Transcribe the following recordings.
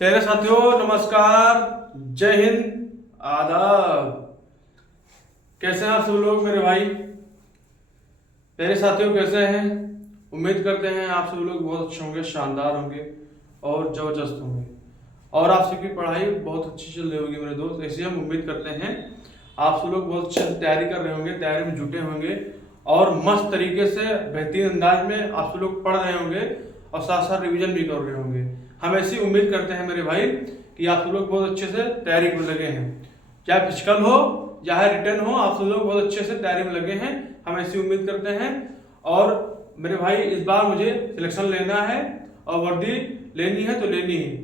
प्यारे साथियों, नमस्कार, जय हिंद, आदाब। कैसे हैं आप सब लोग मेरे भाई? प्यारे साथियों, कैसे हैं? उम्मीद करते हैं आप सब लोग बहुत अच्छे होंगे, शानदार होंगे और जबरदस्त होंगे और आप सबकी पढ़ाई बहुत अच्छी चल रही होगी मेरे दोस्त। ऐसे हम उम्मीद करते हैं आप सब लोग बहुत अच्छे से तैयारी कर रहे होंगे, तैयारी में जुटे होंगे और मस्त तरीके से बेहतरीन अंदाज में आप सब लोग पढ़ रहे होंगे और साथ साथ रिवीजन भी कर रहे होंगे। हम ऐसी उम्मीद करते हैं मेरे भाई कि आप सब लोग बहुत अच्छे से तैयारी में लगे हैं, चाहे फिजिकल हो चाहे रिटर्न हो, आप सब लोग बहुत अच्छे से तैयारी में लगे हैं, हम ऐसी उम्मीद करते हैं। और मेरे भाई, इस बार मुझे सिलेक्शन लेना है और वर्दी लेनी है तो लेनी है,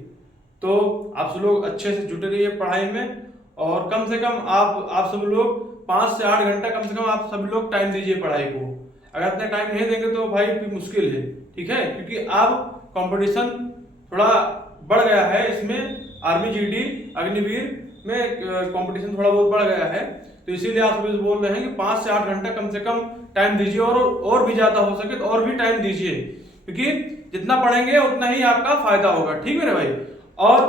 तो आप सब लोग अच्छे से जुटे रहिए पढ़ाई में और कम से कम आप सब लोग 5 से 8 घंटा कम से कम आप सब लोग टाइम दीजिए पढ़ाई को। अगर इतना टाइम नहीं देंगे तो भाई फिर मुश्किल है, ठीक है? क्योंकि अब कंपटीशन थोड़ा बढ़ गया है, इसमें आर्मी जीडी अग्निवीर में कंपटीशन थोड़ा बहुत बढ़ गया है, तो इसीलिए आप सभी बोल रहे हैं कि 5 से 8 घंटा कम से कम टाइम दीजिए और भी ज्यादा हो सके तो और भी टाइम दीजिए, क्योंकि जितना पढ़ेंगे उतना ही आपका फायदा होगा, ठीक है मेरे भाई? और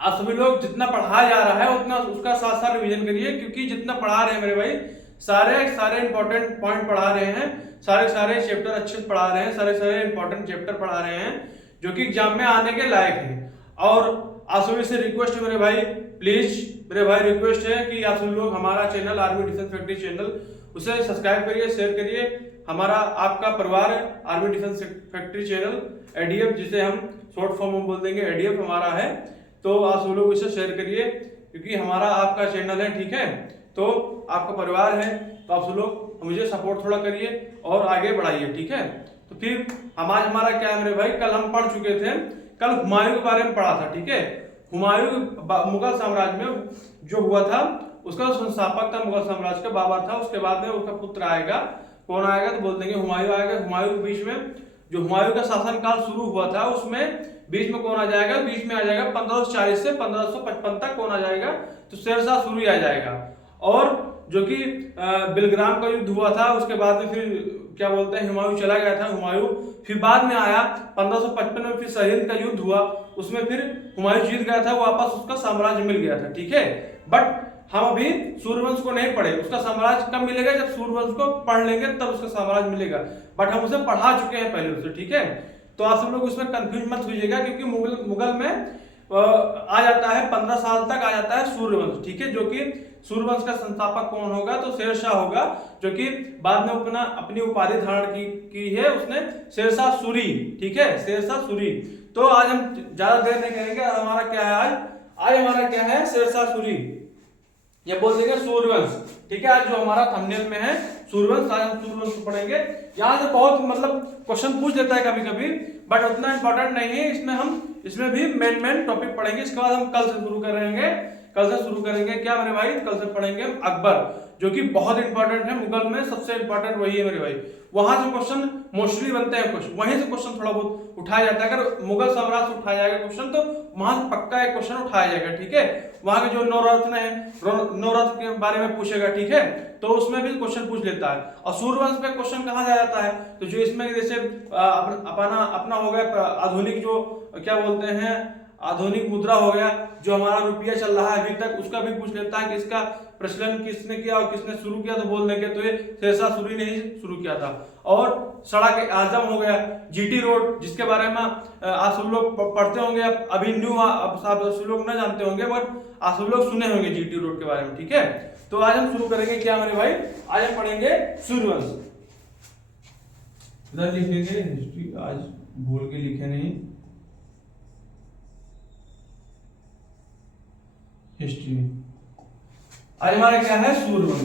आप सभी लोग जितना पढ़ाया जा रहा है उतना उसका साथ साथ रिवीजन करिए, क्योंकि जितना पढ़ा रहे हैं मेरे भाई, सारे इंपॉर्टेंट पॉइंट पढ़ा रहे हैं, सारे चैप्टर अच्छे से पढ़ा रहे हैं, सारे इंपॉर्टेंट चैप्टर पढ़ा रहे हैं जो कि एग्जाम में आने के लायक है। और आप सभी से रिक्वेस्ट है मेरे भाई, प्लीज मेरे भाई रिक्वेस्ट है कि आप सभी लोग हमारा channel army defence factory channel उसे सब्सक्राइब करिए, शेयर करिए। हमारा आपका परिवार है army defence factory channel, ADF, जिसे हम शॉर्ट फॉर्म में बोल देंगे, एडीएफ हमारा है, तो आप सब लोग इसे शेयर करिए, क्योंकि हमारा आपका चैनल है, ठीक है? तो आपका परिवार है, तो आप सब लोग मुझे सपोर्ट थोड़ा करिए और आगे बढ़ाइए, ठीक है? तो फिर आज हमारा क्या है मेरे भाई, कल हम पढ़ चुके थे, कल हुमायूं के बारे में पढ़ा था, ठीक है? हुमायूं मुगल साम्राज्य में जो हुआ था, उसका संस्थापक था मुगल साम्राज्य का, बाबर था। उसके बाद में उसका पुत्र आएगा, कौन आएगा तो बोल देंगे हुमायूं आएगा। हुमायूं के बीच में जो हुमायूं का शासन काल शुरू हुआ था, उसमें बीच में कौन आ जाएगा? बीच में आ जाएगा 1540 से 1555 तक कौन आ जाएगा? तो शेरशाह सूरी आ जाएगा। और जो कि बिलग्राम का युद्ध हुआ था, उसके बाद में फिर क्या बोलते हैं, हुमायूं चला गया था। हुमायूं फिर बाद में आया 1555 में, फिर सरहिंद का युद्ध हुआ, उसमें फिर हुमायूं जीत गया था, वापस उसका साम्राज्य मिल गया था, ठीक है? बट हम अभी सूर्यवंश को नहीं पढ़े, उसका साम्राज्य कब मिलेगा? जब सूर्यवंश को पढ़ लेंगे तब उसका साम्राज्य मिलेगा, बट हम उसे पढ़ा चुके हैं पहले उसे, ठीक है? तो आप सब लोग उसमें कंफ्यूज मत होइएगा, क्योंकि मुगल में आ जाता है 15 साल तक आ जाता है सूर्यवंश, ठीक है? जो कि सूर्यवंश का संस्थापक कौन होगा? तो शेरशाह होगा, जो कि बाद में अपनी उपाधि धारण की है उसने, शेरशाह सूरी, ठीक है? शेरशाह सूरी। तो आज हम ज्यादा देर नहीं करेंगे, हमारा क्या है आज हमारा क्या है? शेरशाह सूरी, ये बोल देंगे सूर्यवंश, ठीक है? आज जो हमारा थंबनेल में है सूर्यवंश, आज हम सूर्यवंश पढ़ेंगे। यहाँ से बहुत मतलब क्वेश्चन पूछ लेता है कभी कभी, बट उतना इंपॉर्टेंट नहीं है। इसमें भी मेन टॉपिक पढ़ेंगे। इसके बाद हम कल से शुरू करेंगे क्या मेरे भाई? कल से पढ़ेंगे हम अकबर, जो कि बहुत इंपॉर्टेंट है। मुगल में सबसे इंपॉर्टेंट वही है मेरे भाई। वहां से क्वेश्चन मोस्टली बनते हैं, वहीं से क्वेश्चन थोड़ा बहुत उठाया जाता है। अगर मुगल साम्राज्य से उठाया जाएगा क्वेश्चन, तो वहां से पक्का एक क्वेश्चन उठाया जाएगा, ठीक है? वहां के जो नवरत्न है, नवरत्न के बारे में पूछेगा, ठीक है? तो उसमें भी क्वेश्चन पूछ लेता है। और सूर्यवंश पे क्वेश्चन कहाँ जा जाता है? तो जो इसमें जैसे अपना हो गया आधुनिक, जो क्या बोलते हैं, आधुनिक मुद्रा हो गया, जो हमारा रुपया चल रहा है अभी तक, उसका भी पूछ लेता है कि इसका प्रचलन किसने किया और किसने शुरू किया, तो बोल देंगे तो ये शेरशाह सूरी ने ही शुरू किया था। और सड़क आजम हो गया, जीटी रोड, जिसके बारे में आप सब लोग पढ़ते होंगे, अभी न्यू आप सब लोग ना जानते होंगे, बट आप सब लोग सुने होंगे जीटी रोड के बारे में, ठीक है? तो आज हम शुरू करेंगे क्या मेरे भाई? आज हम पढ़ेंगे सूर्यवंश। इधर लिखेंगे हिस्ट्री, आज भूल के लिखे नहीं, हिस्ट्री। आज हमारा क्या है? सूर्यवंश।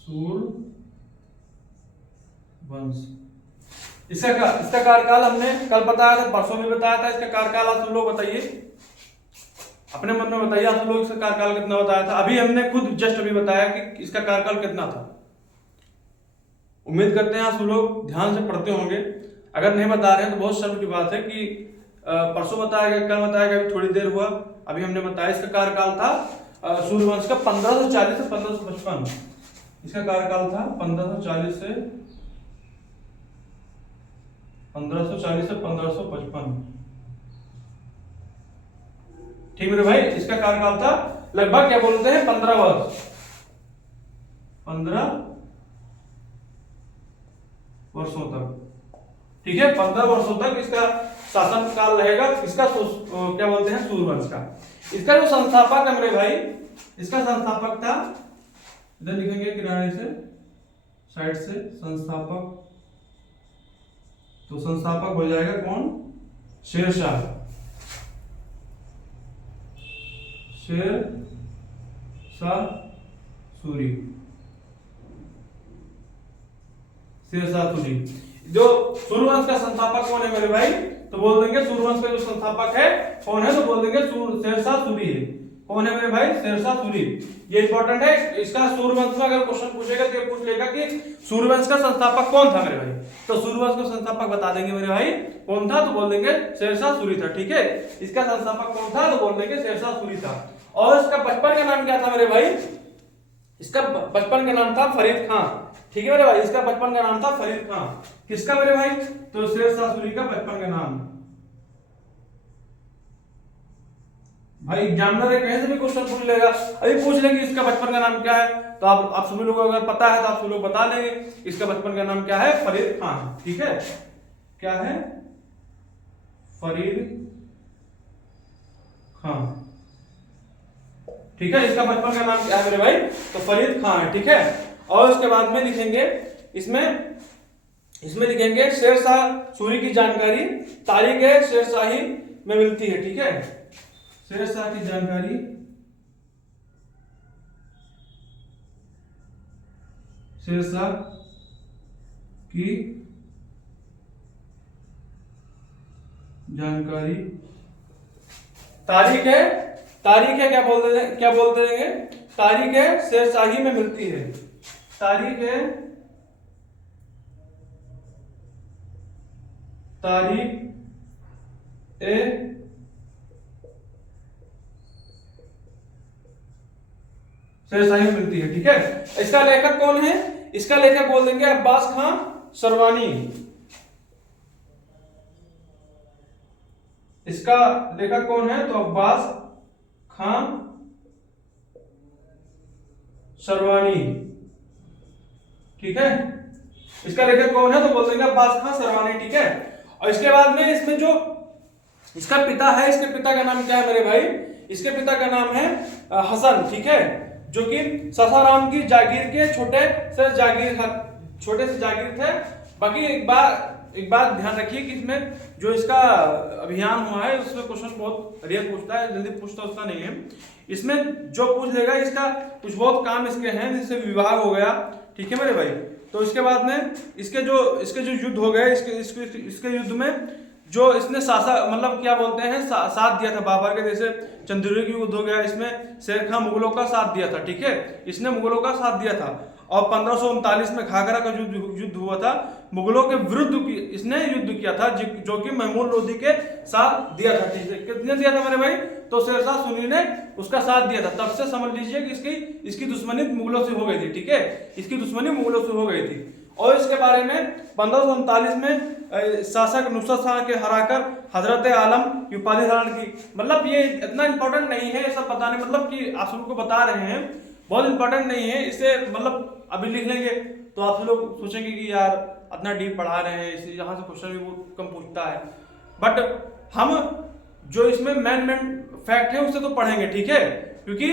सूर्यवंश, इसका कार्यकाल हमने कल बताया था, परसों में बताया था। इसका कार्यकाल आप सब लोग बताइए, अपने मन में बताइए, आप सब लोग इसका कार्यकाल कितना बताया था? अभी हमने खुद जस्ट अभी बताया कि इसका कार्यकाल कितना था। उम्मीद करते हैं आप सब लोग ध्यान से पढ़ते होंगे। अगर नहीं बता रहे हैं तो बहुत शर्म की बात है कि परसों बताया गया, कल बताया गया, थोड़ी देर हुआ, अभी हमने बताया। इसका कार्यकाल था सूर्यवंश का 1540 से 1555। इसका कार्यकाल था 1540 से 1540 से 1555। ठीक मेरे भाई, इसका कार्यकाल था लगभग क्या बोलते हैं 15 वर्ष, 15 वर्षों तक। ठीक है, 15 वर्षों तक इसका शासन काल रहेगा। इसका क्या बोलते हैं सूर्यवंश का। इसका जो संस्थापक है मेरे भाई, इसका संस्थापक था, इधर लिखेंगे किनारे से साइड से संस्थापक, तो संस्थापक हो जाएगा कौन, शेरशाह, शेरशाह सूरी, शेरशाह सूरी। जो सूर्यवंश का संस्थापक कौन है मेरे भाई, तो बोल देंगे सूर्यवंश का जो संस्थापक है कौन है, तो बोल देंगे शेरशाह सूरी है। कौन है मेरे भाई, शेरशाह सूरी। ये इंपॉर्टेंट है। इसका सूर्यवंश में अगर क्वेश्चन पूछेगा तो ये पूछ लेगा कि सूर्यवंश का संस्थापक कौन था मेरे भाई, तो सूर्यवंश का संस्थापक बता देंगे मेरे भाई कौन था, तो बोल देंगे शेरशाह सूरी था। ठीक है, इसका संस्थापक कौन था, तो बोल देंगे शेरशाह सूरी था। और इसका बचपन का नाम क्या था मेरे भाई, इसका बचपन का नाम था फरीद खां। ठीक है मेरे भाई, इसका बचपन का नाम था फरीद खां। किसका मेरे भाई, तो शेरशाह सूरी का बचपन का नाम। भाई एग्जामिनर कहीं से भी क्वेश्चन पूछ लेगा, अभी पूछ लेंगे इसका बचपन का नाम क्या है, तो आप सभी लोगों को अगर पता है तो आप सभी लोग बता लेंगे इसका बचपन का नाम क्या है, फरीद खां। ठीक है, क्या है, फरीद खां। ठीक है, इसका बचपन का नाम क्या है मेरे भाई, तो फरीद खां है। ठीक है, और उसके बाद में लिखेंगे इसमें लिखेंगे शेरशाह सूरी की जानकारी तारीख है शेरशाही में मिलती है। ठीक है, शेरशाह की जानकारी शेरशाह की जानकारी तारीख है क्या बोलते हैं तारीख है शेरशाही में मिलती है। तारीख ए शेरशाही में मिलती है। ठीक है, इसका लेखक कौन है, इसका लेखक बोल देंगे अब्बास खां सरवानी। इसका लेखक कौन है, तो अब्बास खां सरवानी। ठीक है, इसका लेखक कौन है, तो बोल देंगे अब्बास खां सरवानी। ठीक है, और इसके बाद में इसमें जो इसका पिता है, इसके पिता का नाम क्या है मेरे भाई, इसके पिता का नाम है हसन। ठीक है, जो कि सासाराम की जागीर के छोटे से जागीर थे। बाकी एक बात ध्यान रखिए कि इसमें जो इसका अभियान हुआ है उसमें क्वेश्चन बहुत रेयर पूछता है, जल्दी पूछता उसका नहीं है। इसमें जो पूछ लेगा इसका कुछ बहुत काम इसके हैं, जिससे विभाग हो गया। ठीक है मेरे भाई, तो इसके बाद में इसके जो युद्ध हो गए, इसके युद्ध में जो इसने मतलब क्या बोलते हैं साथ दिया था बाबर के, जैसे चंद्रगिरी की युद्ध हो गया, इसमें शेर खां मुगलों का साथ दिया था। ठीक है, इसने मुगलों का साथ दिया था। और 1539 में घाघरा का युद्ध हुआ था, मुगलों के विरुद्ध इसने युद्ध किया था, जो कि महमूद लोधी के साथ दिया था। ठीक है, कितने दिया था मेरे भाई, तो शेरशाह सूरी ने उसका साथ दिया था। तब से समझ लीजिए कि इसकी दुश्मनी मुगलों से हो गई थी। ठीक है, इसकी दुश्मनी मुगलों से हो गई थी। और इसके बारे में 1539 में शासक नुसरत शाह के हराकर हजरत आलम की उपाधि धारण की। मतलब ये इतना इंपॉर्टेंट नहीं है, ये सब बताने, मतलब कि आप सबको बता रहे हैं, बहुत इंपॉर्टेंट नहीं है। इसे मतलब अभी लिख लेंगे तो आप लोग सोचेंगे कि यार इतना डीप पढ़ा रहे हैं, इसे यहाँ से क्वेश्चन भी बहुत कम पूछता है। बट हम जो इसमें मेन फैक्ट है उससे तो पढ़ेंगे। ठीक है, क्योंकि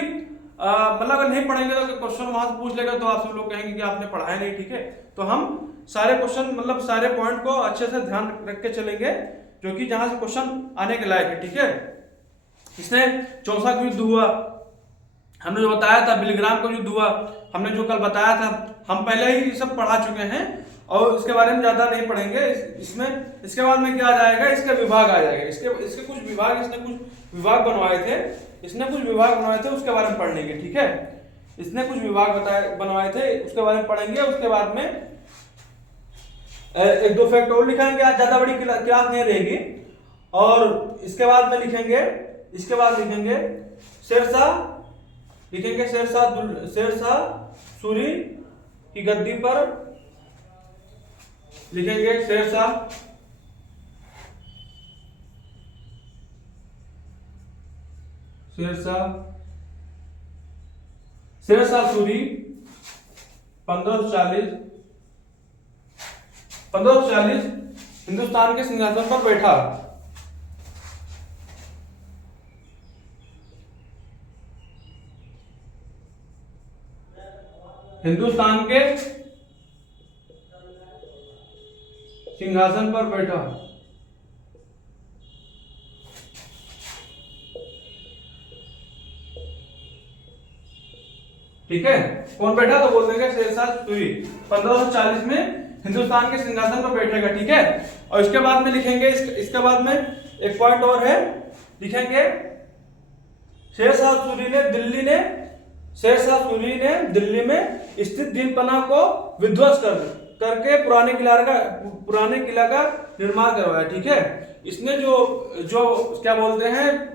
मतलब अगर नहीं पढ़ेंगे तो क्वेश्चन वहां से पूछ लेगा तो आप सब लोग कहेंगे कि आपने पढ़ाया नहीं। ठीक है, तो हम सारे क्वेश्चन मतलब सारे पॉइंट को अच्छे से ध्यान रख के चलेंगे, जो कि जहां से क्वेश्चन आने के लायक है। ठीक है, इसने चौसा का युद्ध हुआ, हमने जो बताया था, बिलग्राम का युद्ध हुआ, हमने जो कल बताया था, हम पहले ही सब पढ़ा चुके हैं और इसके बारे में ज्यादा नहीं पढ़ेंगे। इसमें इसके बाद में क्या आ जाएगा, इसका विभाग आ जाएगा। इसके कुछ विभाग, इसने कुछ विभाग बनवाए थे, उसके बारे में पढ़ लेंगे। ठीक है, इसने कुछ विभाग बनवाए थे, उसके बारे में पढ़ेंगे। उसके बाद में एक दो फैक्ट और लिखाएंगे, आज ज्यादा बड़ी क्लास नहीं रहेगी। और इसके बाद में लिखेंगे शेरशाह सूरी की गद्दी पर लिखेंगे शेरशाह शेरशाह शेरशाह सूरी 1540 हिंदुस्तान के सिंहासन पर बैठा। हिंदुस्तान के सिंहासन पर बैठा। ठीक है, कौन बैठा तो बोल देंगे शेरशाह सूरी 1540 में हिंदुस्तान के सिंहासन पर बैठेगा। ठीक है, और इसके बाद में लिखेंगे इसके बाद में एक पॉइंट और है, लिखेंगे शेरशाह सूरी ने दिल्ली में स्थित दीन पनाह को विध्वंस करके पुराने किला का निर्माण करवाया। ठीक है, इसने जो क्या बोलते हैं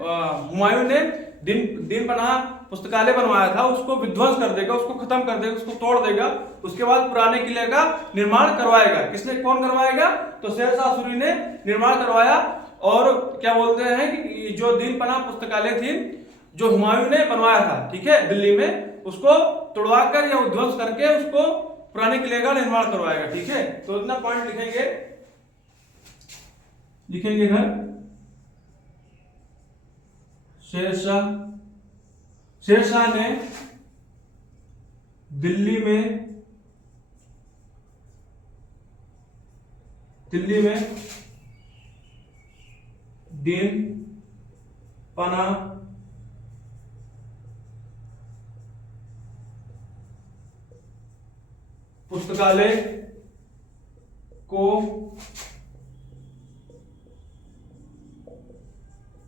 हुमायूं ने दीन पनाह पुस्तकालय बनवाया था उसको विध्वंस कर देगा, उसको खत्म कर देगा, उसको तोड़ देगा। उसके बाद पुराने किले का निर्माण करवाएगा। कौन करवाएगा तो शेरशाह सूरी ने निर्माण करवाया। और क्या बोलते हैं कि जो दीन पनाह पुस्तकालय थी जो हुमायूं ने बनवाया था, ठीक है, दिल्ली में, उसको तोड़वाकर या उध्वंस करके उसको पुराने किले का निर्माण करवाएगा। ठीक है, तो इतना पॉइंट लिखेंगे घर शेरशाह ने दिल्ली में दीन पनाह पुस्तकालय को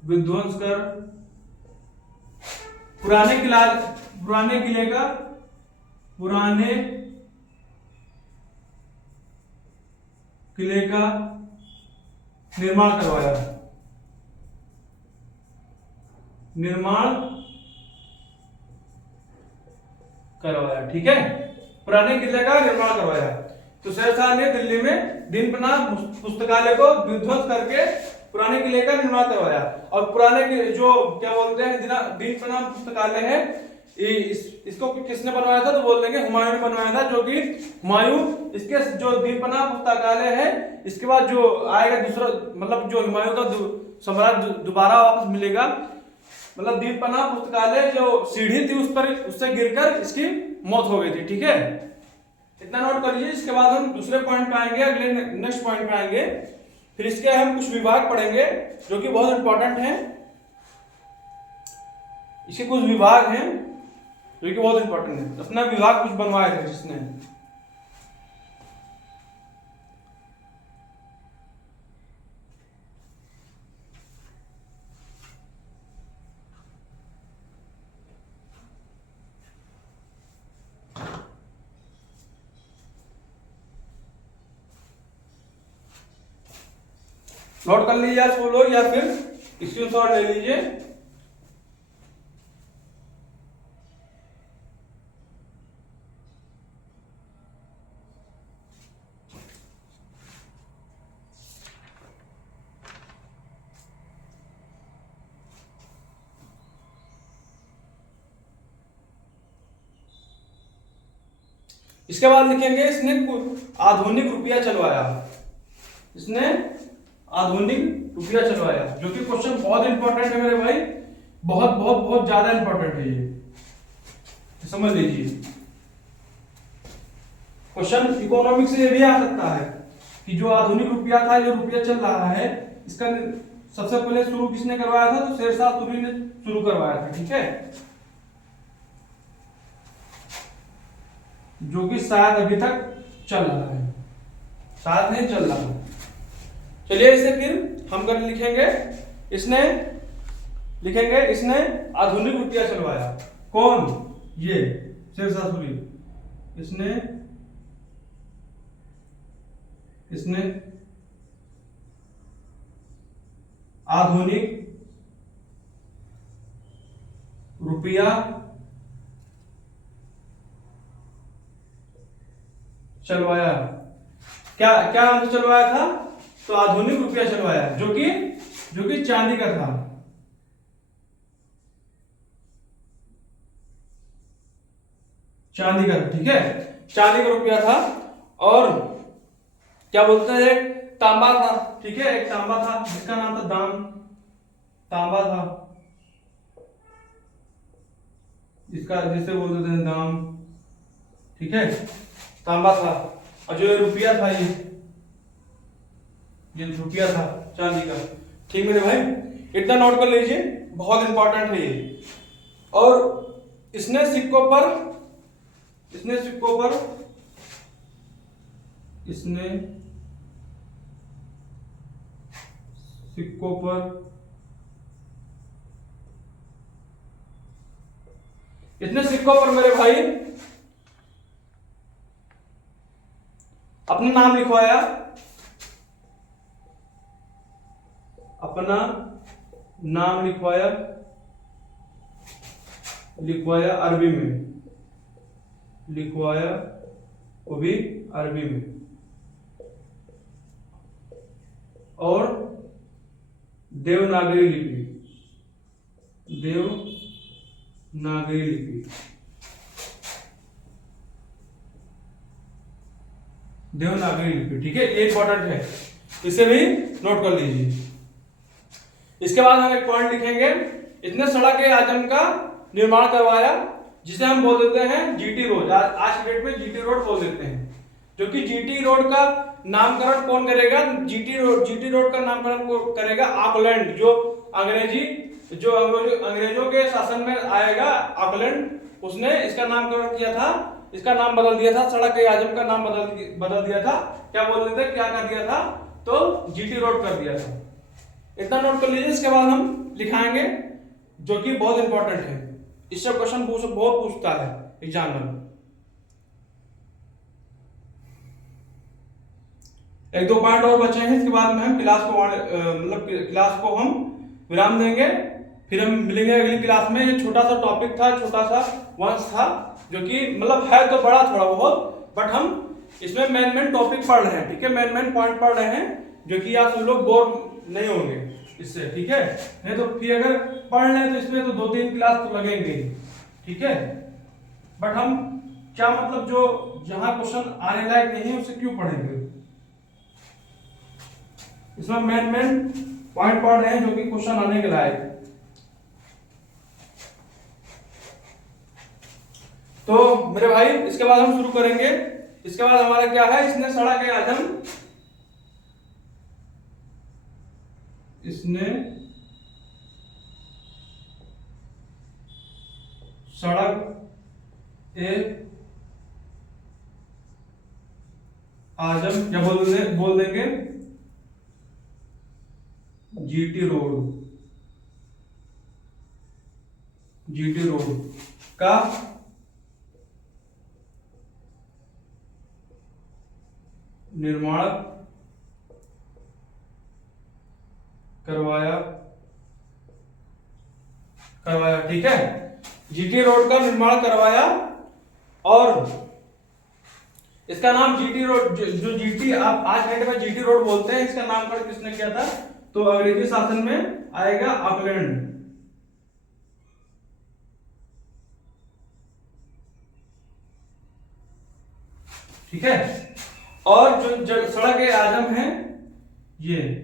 विध्वंस कर पुराने किले का निर्माण करवाया। ठीक है, पुराने किले का निर्माण करवाया। तो शेरशाह ने दिल्ली में दीन पनाह पुस्तकालय को विध्वंस करके पुराने किले का निर्माण करवाया। और पुराने जो क्या बोलते हैं दीन पनाह पुस्तकालय है, इसको किसने बनवाया था तो बोल देंगे हुमायूं ने बनवाया था। जो कि हुमायूं इसके जो दीन पनाह पुस्तकालय है इसके बाद जो आएगा दूसरा, मतलब जो हुमायूं का सम्राट दोबारा वापस मिलेगा, मतलब दीन पनाह पुस्तकालय जो सीढ़ी थी उससे गिरकर इसकी मौत हो गई थी। ठीक है, इतना नोट कर लीजिए। इसके बाद हम दूसरे पॉइंट पे आएंगे, अगले नेक्स्ट पॉइंट पे आएंगे। फिर इसके हम कुछ विभाग पढ़ेंगे जो कि बहुत इंपॉर्टेंट हैं। इसके कुछ विभाग हैं जो कि बहुत इंपॉर्टेंट है। अपना विभाग कुछ बनवाए थे जिसने। नोट कर लीजिए आप लोग या फिर स्क्रीनशॉट ले लीजिए। इसके बाद लिखेंगे इसने आधुनिक रुपया चलवाया, जो कि क्वेश्चन बहुत इंपॉर्टेंट है मेरे भाई, बहुत बहुत बहुत ज्यादा इंपॉर्टेंट है ये, समझ लीजिए। क्वेश्चन इकोनॉमिक्स से ये भी आ सकता है कि जो आधुनिक रुपया था, जो रुपया चल रहा है, इसका सबसे पहले शुरू किसने करवाया था तो शेरशाह सूरी ने शुरू करवाया था। ठीक है, जो कि शायद अभी तक चल रहा है, शायद नहीं चल रहा है। चलिए इसे फिर हम कर लिखेंगे इसने आधुनिक रुपया चलवाया। कौन? ये शेरशाह सूरी। इसने आधुनिक रुपया चलवाया। क्या आंसर चलवाया था तो आधुनिक रुपया चलवाया, जो कि चांदी का था। चांदी का, ठीक है, चांदी का रुपया था। और क्या बोलते हैं, एक तांबा था, ठीक है, एक तांबा था जिसका नाम था दाम, तांबा था जिसका जिसे बोलते थे दाम, ठीक है, तांबा था। और जो रुपया था ये रुपया था चांदी का, ठीक मेरे भाई, इतना नोट कर लीजिए, बहुत इंपॉर्टेंट है ये। और इसने सिक्कों पर इसने सिक्कों पर मेरे भाई अपना नाम लिखवाया, अपना नाम लिखवाया अरबी में, लिखवाया वो भी अरबी में, और देवनागरी लिपि, ठीक है, ये इंपॉर्टेंट है, इसे भी नोट कर लीजिए। इसके बाद हम एक पॉइंट लिखेंगे, इसने सड़क ए आजम का निर्माण करवाया, जिसे हम बोल देते हैं जीटी रोड, आज की डेट में जीटी रोड बोल देते हैं। जो कि जीटी रोड का नामकरण कौन करेगा, जीटी रोड का नामकरण कौन करेगा, ऑकलैंड, जो अंग्रेजों के शासन में आएगा, ऑकलैंड, उसने इसका नामकरण किया था, इसका नाम बदल दिया था, सड़क ए आजम का नाम बदल दिया था, क्या बोल देते, क्या कर दिया था, तो जीटी रोड कर दिया था। इतना नोट कर लीजिए। इसके बाद हम लिखाएंगे, जो कि बहुत इंपॉर्टेंट है, इससे क्वेश्चन बहुत पूछता है एग्जाम में। एक दो पॉइंट और बचे हैं, इसके बाद में हम क्लास को हम विराम देंगे, फिर हम मिलेंगे अगली क्लास में। ये छोटा सा टॉपिक था, छोटा सा वंश था, जो कि मतलब है तो बड़ा थोड़ा बहुत, बट हम इसमें मेन टॉपिक पढ़ रहे हैं, ठीक है, मेन पॉइंट पढ़ रहे हैं, जो कि आप सब लोग बोर नहीं होंगे इससे, ठीक है, नहीं तो फिर अगर पढ़ लें तो इसमें तो 2-3 क्लास तो लगेंगे, ठीक है, बट हम क्या मतलब जो जहां क्वेश्चन आने लायक नहीं है उसे क्यों पढ़ेंगे, इसमें मेन पॉइंट पढ़ रहे हैं जो कि क्वेश्चन आने के लायक। तो मेरे भाई इसके बाद हम शुरू करेंगे। इसके बाद हमारा क्या है, इसने सड़क ए आजम, इसने सड़क ए आजम, क्या बोल देंगे जीटी रोड का निर्माण करवाया, ठीक है, जीटी रोड का निर्माण करवाया। और इसका नाम जीटी रोड, जो जीटी आप आज के डेट में जीटी रोड बोलते हैं, इसका नामकरण किसने किया था, तो अंग्रेजी शासन में आएगा ऑकलैंड, ठीक है। और जो सड़क ए आजम है, ये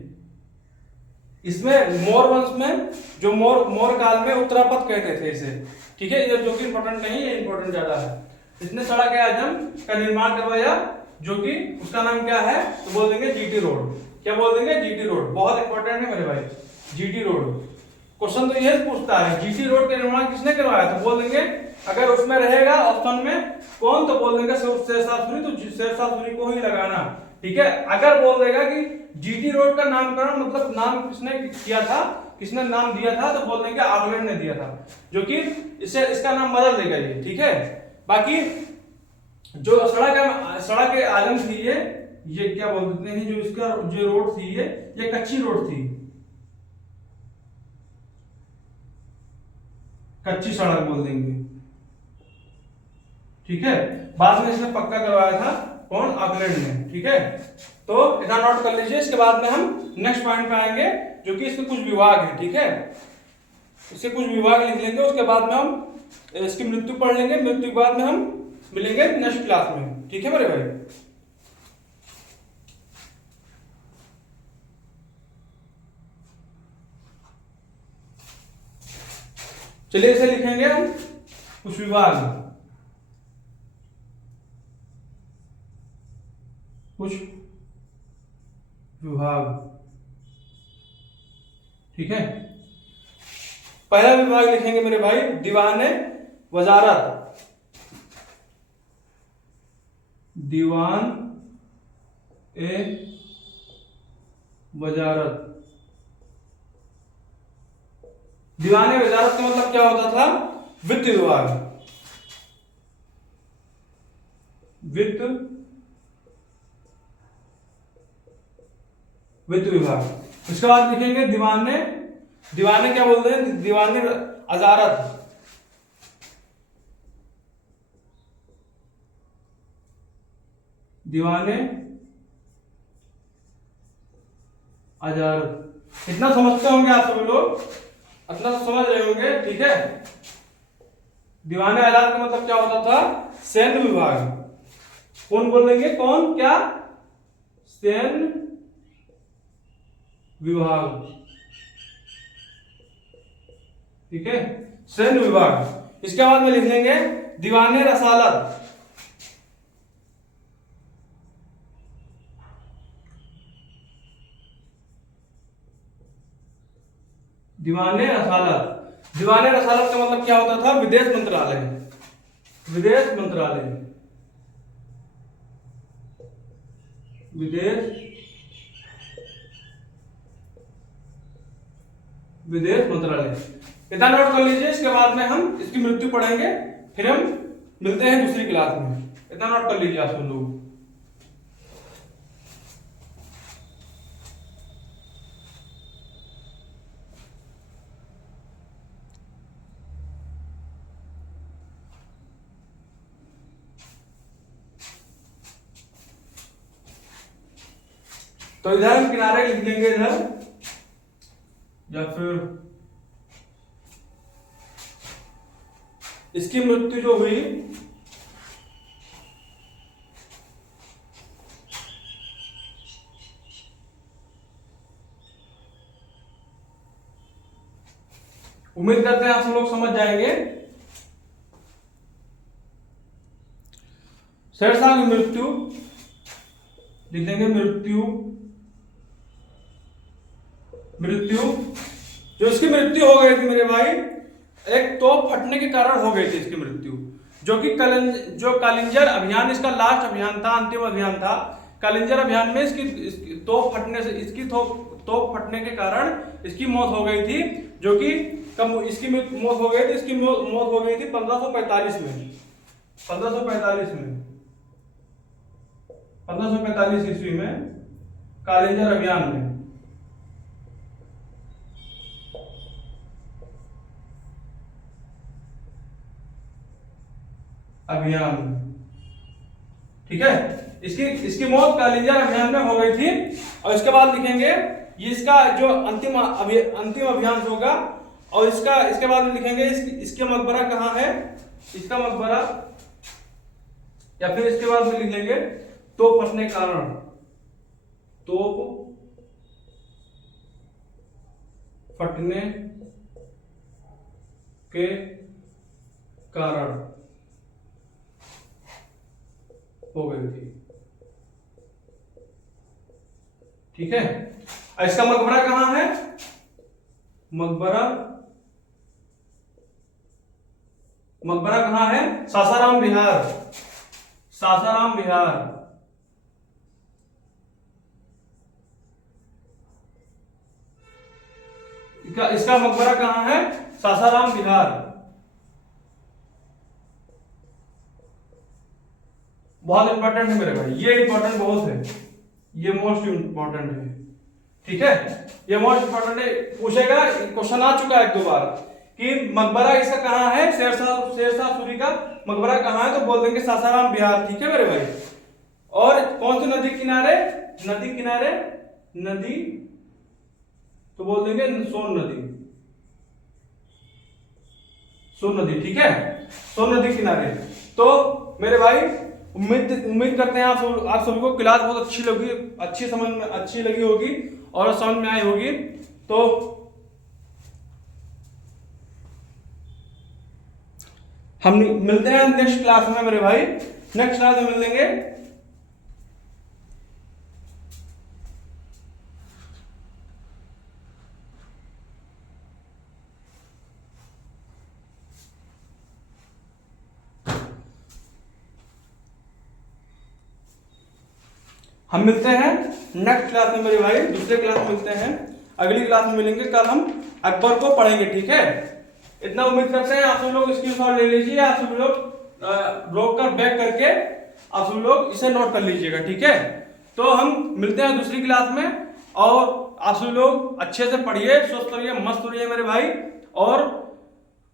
इसमें मोर वंश में, जो मोर काल में उत्तरापथ कहते थे इसे, ठीक है, ये जो कि इंपॉर्टेंट नहीं है, इंपॉर्टेंट ज्यादा है। इसने सड़क ए आजम का निर्माण करवाया, जो कि उसका नाम क्या है, तो बोल देंगे जीटी रोड, क्या बोल देंगे, जीटी रोड, बहुत इंपॉर्टेंट है मेरे भाई, जीटी रोड। क्वेश्चन तो यही पूछता है, जीटी रोड का निर्माण किसने करवाया, तो बोल देंगे, अगर उसमें रहेगा ऑप्शन में कौन, तो बोल देंगे शेरशाह सूरी, तो शेरशाह सूरी को ही लगाना, ठीक है। अगर बोल देगा कि जीटी रोड का नामकरण मतलब नाम किसने किया था, किसने नाम दिया था, तो बोल देंगे ऑकलैंड ने दिया था, जो कि इसका नाम बदल देगा ये, ठीक है। बाकी जो सड़क ए आजम थी, ये क्या बोल देते हैं, जो इसका जो रोड थी, ये कच्ची रोड थी, कच्ची सड़क बोल देंगे, ठीक है। बाद में इसने पक्का करवाया था कौन, ऑकलैंड ने, ठीक है। तो इतना नोट कर लीजिए। इसके बाद में हम नेक्स्ट पॉइंट पे आएंगे, जो कि इसके कुछ विभाग हैं, ठीक है, इसके कुछ विभाग लिख लेंगे। उसके बाद में हम इसकी मृत्यु पढ़ लेंगे, मृत्यु के बाद में हम मिलेंगे नेक्स्ट क्लास में, ठीक है मेरे भाई। चलिए इसे लिखेंगे हम कुछ विभाग, कुछ विभाग, ठीक है। पहला विभाग लिखेंगे मेरे भाई दीवाने वजारत, दीवान ए वजारत। दीवाने वजारत का मतलब क्या होता था? वित्त विभाग, वित्त विभाग। उसके बाद लिखेंगे दीवाने, दीवाने क्या बोलते हैं? दीवाने अजारत, दीवाने अजारत। इतना समझते होंगे आप सभी लोग, इतना समझ रहे होंगे, ठीक है। दीवाने अजारत का मतलब क्या होता था? सैन्य विभाग। कौन बोलेंगे? कौन? क्या? सैन्य विभाग, ठीक है, सैन्य विभाग। इसके बाद में लिख लेंगे दीवाने रसालत, दीवाने रसालत। दीवाने रसालत का मतलब क्या होता था? विदेश मंत्रालय, विदेश मंत्रालय, विदेश मंत्रालय। इतना नोट कर लीजिए। इसके बाद में हम इसकी मृत्यु पढ़ेंगे, फिर हम मिलते हैं दूसरी क्लास में। इतना नोट कर लीजिए आप सब लोग। तो इधर हम किनारे लिख देंगे इधर, या फिर इसकी मृत्यु जो हुई उम्मीद करते हैं आप सब लोग समझ जाएंगे। शेरशाह की मृत्यु लिख देंगे, मृत्यु, मृत्यु। जो इसकी मृत्यु हो गई थी मेरे भाई, एक तोप फटने के कारण हो गई थी इसकी मृत्यु, जो कि जो कालिंजर अभियान इसका लास्ट अभियान था, अंतिम अभियान था। कालिंजर अभियान में इसकी तोप फटने से, इसकी तोप फटने के कारण इसकी मौत हो गई थी। जो कि कब इसकी मौत हो गई थी? इसकी मौत हो गई थी 1545 में, 1545 में, 1545 ईस्वी में, कालिंजर अभियान में। अभियान, ठीक है। इसकी मौत कालिंजर अभियान में हो गई थी। और इसके बाद लिखेंगे ये इसका जो अंतिम अभियान होगा। और इसके बाद में लिखेंगे इसके मकबरा कहाँ है, इसका मकबरा। या फिर इसके बाद में लिख लेंगे तोप फटने के कारण, तोप फटने के कारण हो गई थी, ठीक है। इसका मकबरा कहां है? मकबरा कहां है? सासाराम बिहार, सासाराम बिहार। इसका मकबरा कहां है? सासाराम बिहार। बहुत इंपॉर्टेंट है मेरे भाई, ये इंपॉर्टेंट बहुत है, ये मोस्ट इंपॉर्टेंट है, ठीक है। ये मोस्ट इंपॉर्टेंट है, पूछेगा, क्वेश्चन आ चुका है एक दो बार कि मकबरा इसका कहाँ है, शेरशाह सूरी का मकबरा कहाँ है, तो बोल देंगे सासाराम बिहार, ठीक है मेरे भाई। और कौन सी नदी किनारे? नदी किनारे, नदी, तो बोल देंगे सोन नदी, सोन नदी, ठीक है, सोन नदी किनारे। तो मेरे भाई उम्मीद करते हैं आप सभी को क्लास बहुत अच्छी लगी, अच्छी लगी होगी और समझ में आई होगी। तो हम मिलते हैं नेक्स्ट क्लास में मेरे भाई, नेक्स्ट क्लास में मिल लेंगे। हम मिलते हैं नेक्स्ट क्लास में मेरे भाई, दूसरे क्लास में मिलते हैं, अगली क्लास में मिलेंगे। कल हम अकबर को पढ़ेंगे, ठीक है। इतना उम्मीद करते हैं आप सब लोग स्क्रीनशॉट ले लीजिए, आप सब लोग रोक कर बैक करके आप सब लोग इसे नोट कर लीजिएगा, ठीक है। तो हम मिलते हैं दूसरी क्लास में, और आप सब लोग अच्छे से पढ़िए, स्वस्थ रहिए, मस्त रहिए मेरे भाई, और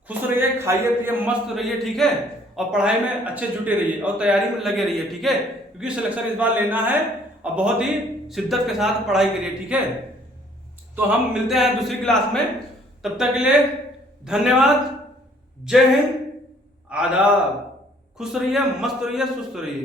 खुश रहिए, खाइए पिए, मस्त रहिए, ठीक है। और पढ़ाई में अच्छे जुटे रहिए और तैयारी में लगे रहिए, ठीक है, क्योंकि सिलेक्शन इस बार लेना है और बहुत ही शिद्दत के साथ पढ़ाई करिए, ठीक है। तो हम मिलते हैं दूसरी क्लास में, तब तक के लिए धन्यवाद। जय हिंद, आदाब, खुश रहिए, मस्त रहिए, सुस्त रहिए।